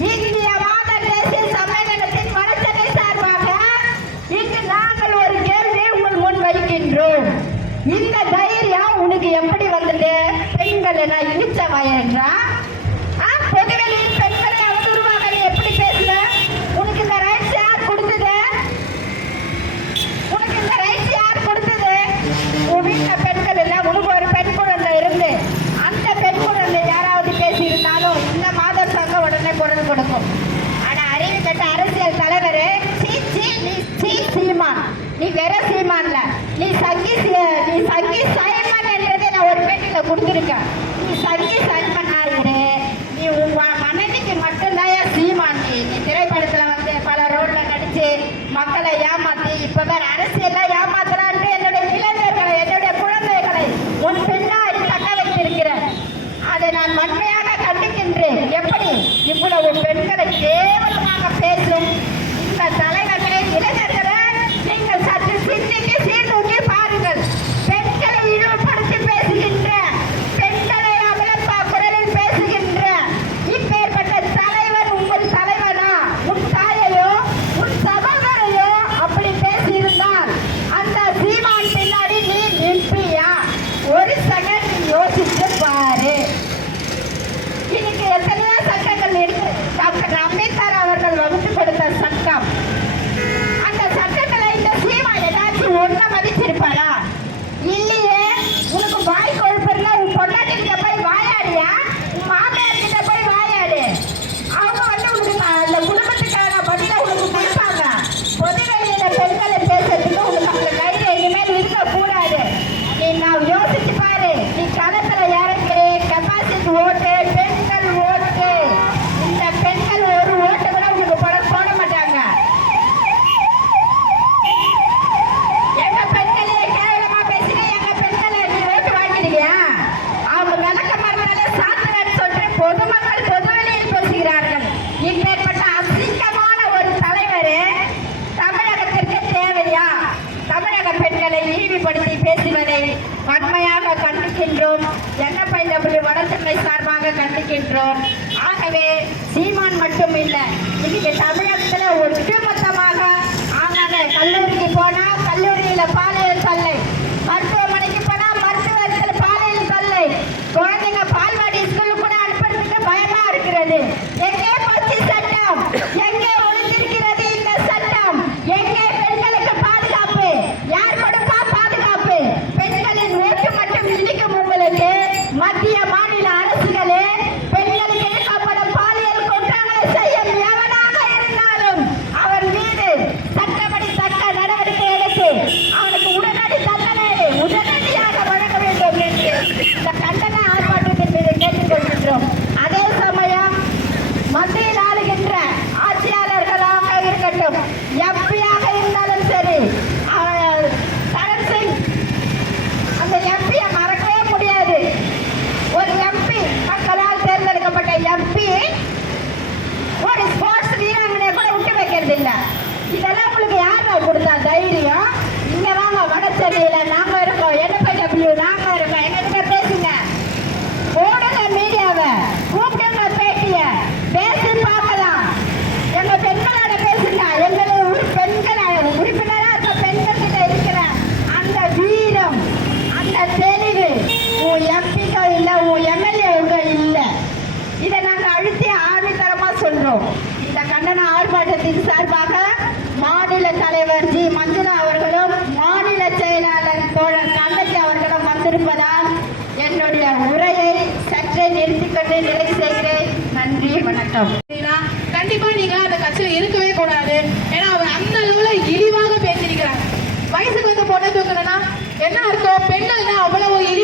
ಹೇಗೆ Cả வன்மையாக கண்டிக்கின்றோம். என்எப்ஐடபிள்யூ வடசென்னை சார்பாக கண்டிக்கின்றோம். ஆகவே சீமான் மட்டும் இல்லை இன்னைக்கு தமிழகத்தில் ஒட்டுமொத்தமாக ஆனாங்க கல்லூரிக்கு போனால் கல்லூரியில் பாலியல் காங்கிரஸ் சார்பாக மாநில தலைவர் ஜி. மஞ்சுளா அவர்களும் மாநில செயலாளர் தோழர் கண்ணகி அவர்களும் வந்திருப்பதால் என்னுடைய உரையை சற்றே நிறுத்திக்கொண்டு நிறைவு செய்கிறேன். நன்றி வணக்கம். கண்டிப்பா நீங்க அந்த கட்சியில இருக்கவே கூடாது. ஏன்னா அவர் அந்த அளவுல இழிவாக பேசியிருக்கிறார் வயசுக்கு வந்து பொண்ணு தூக்கணும்னா என்ன அர்த்தம்? பெண்கள் அவ்வளவு இழி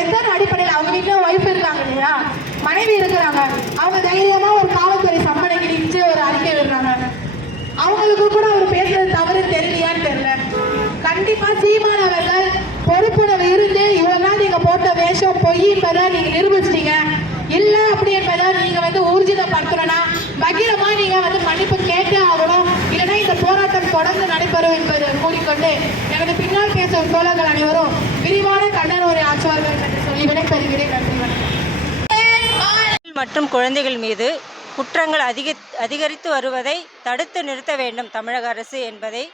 எத்தனை எந்த அடிப்படையில் அவங்க வீட்டில் ஒய்ஃப் இருக்காங்க இல்லையா? மனைவி இருக்கிறாங்க. அவங்க தைரியமாக ஒரு காவல்துறை சம்மனை கிடைச்சு ஒரு அறிக்கை விடுறாங்க. அவங்களுக்கு கூட அவர் பேசுறது தவறு தெரியலையான்னு தெரியல. கண்டிப்பாக சீமானவர்கள் பொறுப்புணர்வு இருந்து இவெல்லாம் நீங்கள் போட்ட வேஷம் பொய் என்பதை நீங்கள் நிரூபிச்சிட்டீங்க. இல்லை அப்படி என்பதை நீங்க வந்து ஊர்ஜிதப்படுத்தணும்னா பகிரமா நீங்க வந்து மன்னிப்பு கேட்டே ஆகணும். இல்லைன்னா இந்த போராட்டம் தொடர்ந்து நடைபெறும் என்பதை கூறிக்கொண்டு எனது பின்னால் பேசும் தோழர்கள் அனைவரும் விரிவான கண்டன உரை ஆற்றுவார்கள் என்று சொல்லி விடைபெறுகிறேன். நன்றி வணக்கம். மற்றும் குழந்தைகள் மீது குற்றங்கள் அதிக அதிகரித்து வருவதை தடுத்து நிறுத்த வேண்டும் தமிழக அரசு என்பதை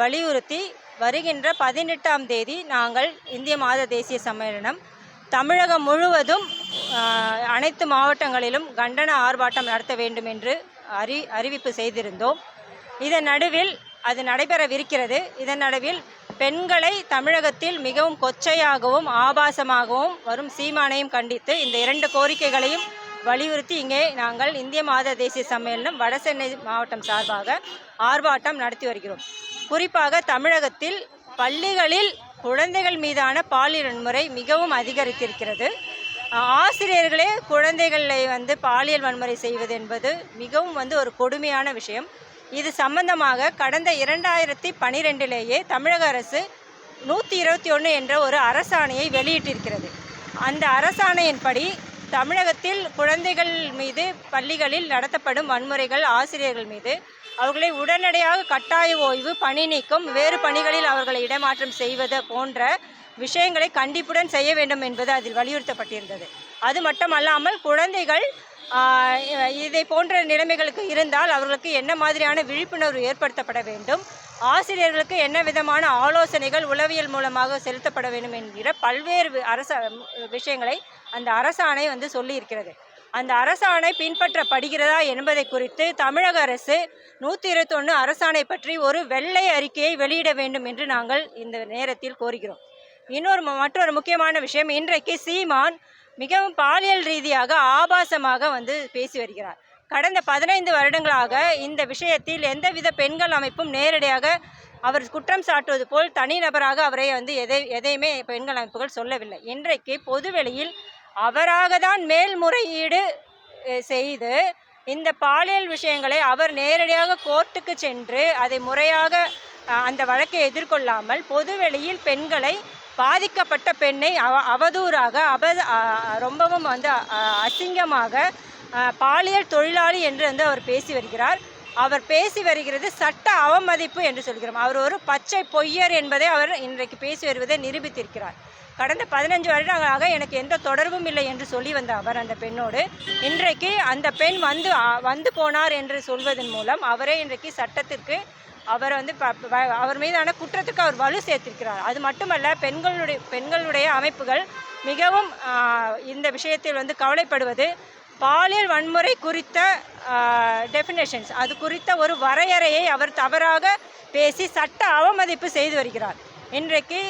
வலியுறுத்தி வருகின்ற பதினெட்டாம் தேதி நாங்கள் இந்திய மாத தேசிய சம்மேளனம் தமிழகம் முழுவதும் அனைத்து மாவட்டங்களிலும் கண்டன ஆர்ப்பாட்டம் நடத்த வேண்டும் என்று அறி அறிவிப்பு செய்திருந்தோம். இதன் நடுவில் அது நடைபெறவிருக்கிறது. இதன் நடுவில் பெண்களை தமிழகத்தில் மிகவும் கொச்சையாகவும் ஆபாசமாகவும் வரும் சீமானையும் கண்டித்து இந்த இரண்டு கோரிக்கைகளையும் வலியுறுத்தி இங்கே நாங்கள் இந்திய மாத தேசிய சம்மேளனம் வடசென்னை மாவட்டம் சார்பாக ஆர்ப்பாட்டம் நடத்தி வருகிறோம். குறிப்பாக தமிழகத்தில் பள்ளிகளில் குழந்தைகள் மீதான பாலியல் வன்முறை மிகவும் அதிகரித்திருக்கிறது. ஆசிரியர்களே குழந்தைகளை வந்து பாலியல் வன்முறை செய்வது என்பது மிகவும் வந்து ஒரு கொடுமையான விஷயம். இது சம்பந்தமாக கடந்த இரண்டாயிரத்தி பனிரெண்டிலேயே தமிழக அரசு நூற்றி இருபத்தி ஒன்று என்ற ஒரு அரசாணையை வெளியிட்டிருக்கிறது. அந்த அரசாணையின்படி தமிழகத்தில் குழந்தைகள் மீது பள்ளிகளில் நடத்தப்படும் வன்முறைகள் ஆசிரியர்கள் மீது அவர்களை உடனடியாக கட்டாய ஓய்வு பணி நீக்கம் வேறு பணிகளில் அவர்களை இடமாற்றம் செய்வது போன்ற விஷயங்களை கண்டிப்புடன் செய்ய வேண்டும் என்பது அதில் வலியுறுத்தப்பட்டிருந்தது. அது மட்டுமல்லாமல் குழந்தைகள் இதை போன்ற நிலைமைகளுக்கு இருந்தால் அவர்களுக்கு என்ன மாதிரியான விழிப்புணர்வு ஏற்படுத்தப்பட வேண்டும்? ஆசிரியர்களுக்கு என்ன விதமான ஆலோசனைகள் உளவியல் மூலமாக செலுத்தப்பட வேண்டும் என்கிற பல்வேறு அரச விஷயங்களை அந்த அரசாணை வந்து சொல்லியிருக்கிறது. அந்த அரசாணை பின்பற்றப்படுகிறதா என்பதை குறித்து தமிழக அரசு நூற்றி இருபத்தொன்று அரசாணை பற்றி ஒரு வெள்ளை அறிக்கையை வெளியிட வேண்டும் என்று நாங்கள் இந்த நேரத்தில் கோருகிறோம். இன்னொரு மற்றொரு முக்கியமான விஷயம் இன்றைக்கு சீமான் மிகவும் பாலியல் ரீதியாக ஆபாசமாக வந்து பேசி வருகிறார். கடந்த பதினைந்து வருடங்களாக இந்த விஷயத்தில் எந்தவித பெண்கள் அமைப்பும் நேரடியாக அவர் குற்றம் சாட்டுவது போல் தனிநபராக அவரை வந்து எதை எதையுமே பெண்கள் அமைப்புகள் சொல்லவில்லை. இன்றைக்கு பொதுவெளியில் அவராக தான் மேல்முறையீடு செய்து இந்த பாலியல் விஷயங்களை அவர் நேரடியாக கோர்ட்டுக்கு சென்று அதை முறையாக அந்த வழக்கை எதிர்கொள்ளாமல் பொதுவெளியில் பெண்களை பாதிக்கப்பட்ட பெண்ணை அவ அவதூறாக அப ரொம்பவும் வந்து அசிங்கமாக பாலியல் தொழிலாளி என்று வந்து அவர் பேசி வருகிறார். அவர் பேசி வருகிறது சட்ட அவமதிப்பு என்று சொல்கிறோம். அவர் ஒரு பச்சை பொய்யர் என்பதை அவர் இன்றைக்கு பேசி வருவதை நிரூபித்திருக்கிறார். கடந்த பதினஞ்சு வருடங்களாக எனக்கு எந்த தொடர்பும் இல்லை என்று சொல்லி வந்த அவர் அந்த பெண்ணோடு இன்றைக்கு அந்த பெண் வந்து வந்து போனார் என்று சொல்வதன் மூலம் அவரே இன்றைக்கு சட்டத்திற்கு அவர் வந்து ப- அவர் மீதான குற்றத்துக்கு அவர் வலு சேர்த்திருக்கிறார். அது மட்டுமல்ல பெண்களுடைய பெண்களுடைய அமைப்புகள் மிகவும் இந்த விஷயத்தில் வந்து கவலைப்படுவது பாலியல் வன்முறை குறித்த டெஃபினேஷன்ஸ் அது குறித்த ஒரு வரையறையை அவர் தவறாக பேசி சட்ட அவமதிப்பு செய்து வருகிறார். இன்றைக்கு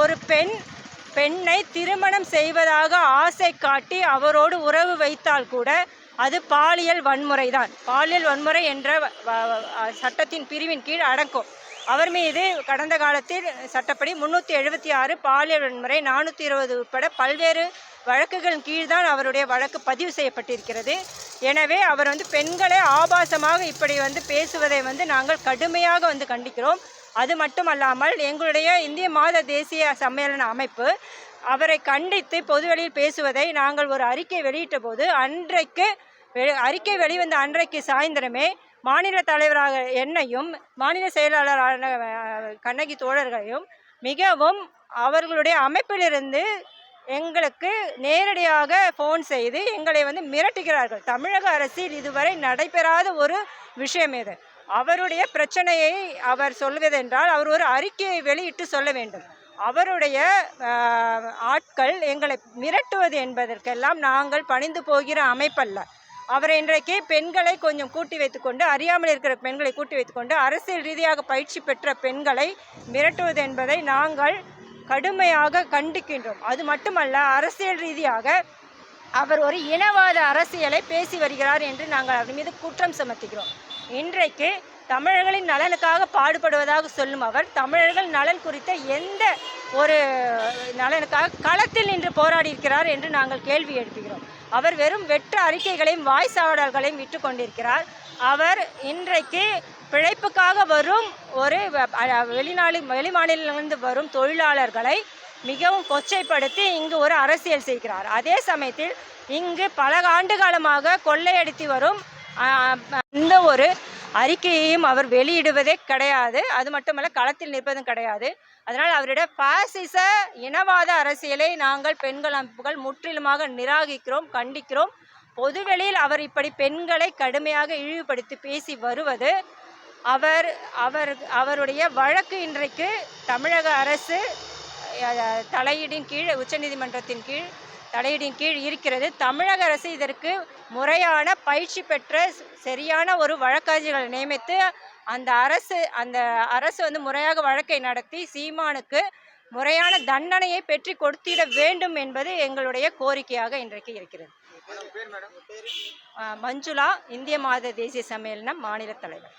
ஒரு பெண் பெண்ணை திருமணம் செய்வதாக ஆசை காட்டி அவரோடு உறவு வைத்தால் கூட அது பாலியல் வன்முறை தான் பாலியல் வன்முறை என்ற சட்டத்தின் பிரிவின் கீழ் அடங்கும். அவர் மீது கடந்த காலத்தில் சட்டப்படி முன்னூற்றி எழுபத்தி ஆறு பாலியல் வன்முறை நானூற்றி இருபது உட்பட பல்வேறு வழக்குகளின் கீழ் தான் அவருடைய வழக்கு பதிவு செய்யப்பட்டிருக்கிறது. எனவே அவர் வந்து பெண்களை ஆபாசமாக இப்படி வந்து பேசுவதை வந்து நாங்கள் கடுமையாக வந்து கண்டிக்கிறோம். அது மட்டுமல்லாமல் எங்களுடைய இந்திய மாத தேசிய சம்மேளன அமைப்பு அவரை கண்டித்து பொதுவெளியில் பேசுவதை நாங்கள் ஒரு அறிக்கை வெளியிட்ட போது அன்றைக்கு வெ- அறிக்கை வெளிவந்த அன்றைக்கு சாயந்தரமே மாநில தலைவராக என்னையும் மாநில செயலாளரான கண்ணகி தோழர்களையும் மிகவும் அவர்களுடைய அமைப்பிலிருந்து எங்களுக்கு நேரடியாக ஃபோன் செய்து எங்களை வந்து மிரட்டுகிறார்கள். தமிழக அரசில் இதுவரை நடைபெறாத ஒரு விஷயம் இது. அவருடைய பிரச்சனையை அவர் சொல்வதென்றால் அவர் ஒரு அறிக்கையை வெளியிட்டு சொல்ல வேண்டும். அவருடைய ஆட்கள் எங்களை மிரட்டுவது என்பதற்கெல்லாம் நாங்கள் பணிந்து போகிற அமைப்பல்ல. அவர் இன்றைக்கு பெண்களை கொஞ்சம் கூட்டி வைத்துக்கொண்டு அறியாமல் இருக்கிற பெண்களை கூட்டி வைத்துக்கொண்டு அரசியல் ரீதியாக பயிற்சி பெற்ற பெண்களை மிரட்டுவது என்பதை நாங்கள் கடுமையாக கண்டிக்கின்றோம். அது மட்டுமல்ல அரசியல் ரீதியாக அவர் ஒரு இனவாத அரசியலை பேசி வருகிறார் என்று நாங்கள் அவர் மீது குற்றம் சுமத்துகிறோம். இன்றைக்கு தமிழர்களின் நலனுக்காக பாடுபடுவதாக சொல்லும் அவர் தமிழர்கள் நலன் குறித்த எந்த ஒரு நலனுக்காக களத்தில் நின்று போராடி இருக்கிறார் என்று நாங்கள் கேள்வி எழுப்புகிறோம். அவர் வெறும் வெற்ற அறிக்கைகளையும் வாய்சாவடல்களையும் விட்டு கொண்டிருக்கிறார். அவர் இன்றைக்கு பிழைப்புக்காக வரும் ஒரு வெளிநாடு வெளி மாநிலங்களிலிருந்து வரும் தொழிலாளர்களை மிகவும் கொச்சைப்படுத்தி இங்கு ஒரு அரசியல் செய்கிறார். அதே சமயத்தில் இங்கு பல ஆண்டு காலமாக கொள்ளையடித்து வரும் அந்த ஒரு அறிக்கையையும் அவர் வெளியிடுவதே கிடையாது. அது மட்டுமல்ல களத்தில் நிற்பதும் கிடையாது. அதனால் அவருடைய பாசிச இனவாத அரசியலை நாங்கள் பெண்கள் அமைப்புகள் முற்றிலுமாக நிராகிக்கிறோம் கண்டிக்கிறோம். பொதுவெளியில் அவர் இப்படி பெண்களை கடுமையாக இழிவுபடுத்தி பேசி வருவது அவர் அவர் அவருடைய வழக்கு இன்றைக்கு தமிழக அரசு தலையீடின் கீழ் உச்சநீதிமன்றத்தின் கீழ் தலையீடின் கீழ் இருக்கிறது. தமிழக அரசு இதற்கு முறையான பயிற்சி பெற்ற சரியான ஒரு வழக்கறிஞர்களை நியமித்து அந்த அரசு அந்த அரசு வந்து முறையாக வழக்கை நடத்தி சீமானுக்கு முறையான தண்டனையை பெற்றி கொடுத்திட வேண்டும் என்பது எங்களுடைய கோரிக்கையாக இன்றைக்கு இருக்கிறது. மஞ்சுளா இந்திய மாத தேசிய சம்மேளனம் மாநில தலைவர்.